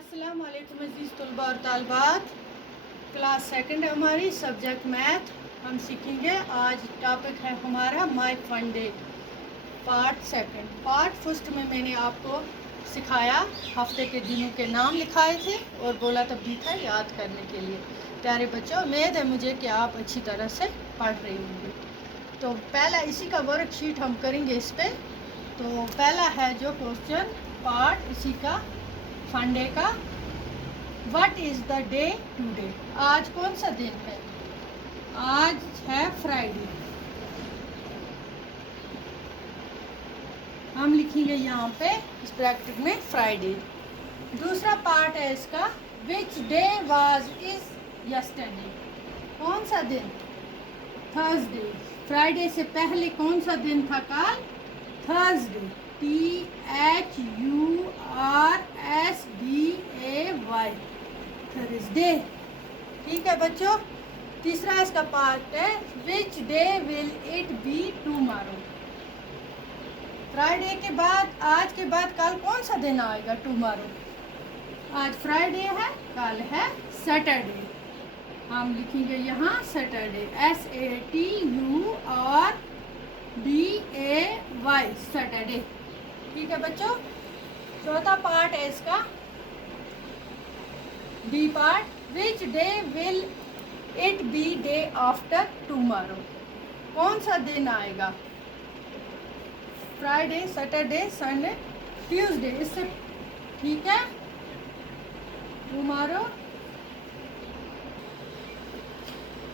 अस्सलाम वालेकुम अज़ीज़ तलबा और तालबात। क्लास सेकंड है हमारी, सब्जेक्ट मैथ। हम सीखेंगे आज। टॉपिक है हमारा my fun day part second. Part first में मैंने आपको सिखाया, हफ्ते के दिनों के नाम लिखाए थे और बोला तब भी था याद करने के लिए। प्यारे बच्चों, उम्मीद है मुझे कि आप अच्छी तरह से पढ़ रही होंगी। तो पहला इसी का वर्कशीट हम करेंगे इस पर। तो पहला है जो क्वेश्चन पार्ट इसी का फन डे का, what is the day today. आज कौन सा दिन है? आज है फ्राइडे। हम लिखेंगे यहाँ पे इस ब्रैकेट में फ्राइडे। दूसरा पार्ट है इसका, which day was is yesterday. कौन सा दिन? थर्सडे। फ्राइडे से पहले कौन सा दिन था कल? थर्सडे। THURSDAY, Thursday. ठीक है बच्चों। तीसरा इसका पार्ट है, विच day will it be tomorrow. Friday के बाद, आज के बाद कल कौन सा दिन आएगा? टुमारो। आज फ्राइडे है, कल है सैटरडे। हम लिखेंगे यहाँ सैटरडे, SATURDAY, सैटरडे। ठीक है बच्चों। चौथा पार्ट है इसका, B part, which day will it be day after tomorrow. कौन सा दिन आएगा? Friday, Saturday, Sunday, Tuesday. इससे ठीक है, टुमारो।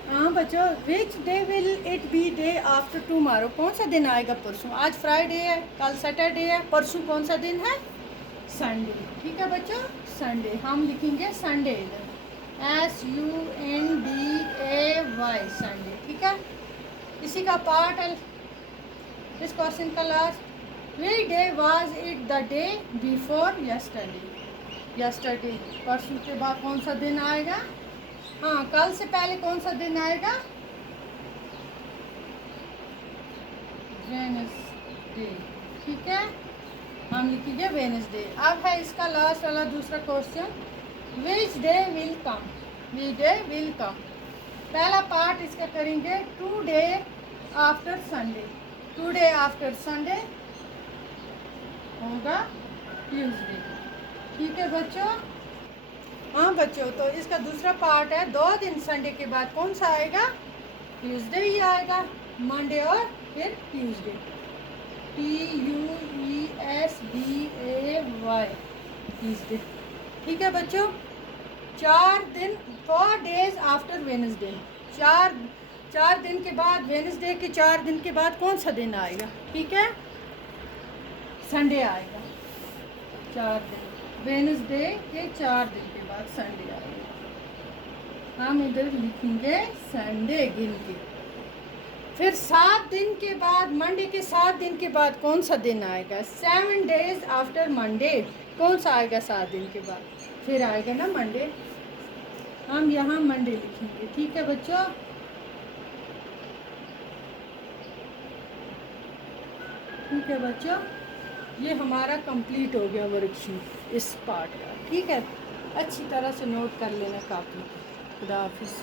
हाँ बच्चों, which day will it be day after tomorrow. कौन सा दिन आएगा? परसों। आज फ्राइडे है, कल सैटरडे है, परसों कौन सा दिन है? संडे। ठीक है बच्चों, संडे। हम लिखेंगे संडे इधर, SUNDAY, संडे। ठीक है। इसी का पार्ट है इस क्वेश्चन का last, which day was it the day before yesterday. Yesterday, परसों के बाद कौन सा दिन आएगा? हाँ, कल से पहले कौन सा दिन आएगा? वेडनेसडे। ठीक है, हम लिखेंगे वेडनेसडे। अब है इसका लास्ट वाला दूसरा question, which day will come. Which day will come. पहला पार्ट इसका करेंगे, two day after Sunday. Two day after Sunday होगा ट्यूसडे। ठीक है बच्चों। हाँ बच्चों, तो इसका दूसरा पार्ट है, 2 दिन संडे के बाद कौन सा आएगा? ट्यूसडे ही आएगा, मंडे और फिर ट्यूसडे, TUESDAY, ट्यूसडे। ठीक है बच्चों। 4 दिन, 4 डेज आफ्टर वेडनेसडे। चार दिन के बाद, वेडनेसडे के 4 दिन के बाद कौन सा दिन आएगा? ठीक है, संडे आएगा। 4 दिन, वेडनेसडे के 4 दिन के बाद संडे आएगा। हम इधर लिखेंगे संडे गिन के। फिर 7 दिन के बाद, मंडे के 7 दिन के बाद कौन सा दिन आएगा? 7 डेज आफ्टर मंडे। कौन सा आएगा 7 दिन के बाद? फिर आएगा ना मंडे। हम यहाँ मंडे लिखेंगे। ठीक है बच्चों। ठीक है बच्चों, ये हमारा कंप्लीट हो गया वर्कशीट इस पार्ट का। ठीक है, अच्छी तरह से नोट कर लेना कापी। खुदा हाफिज़।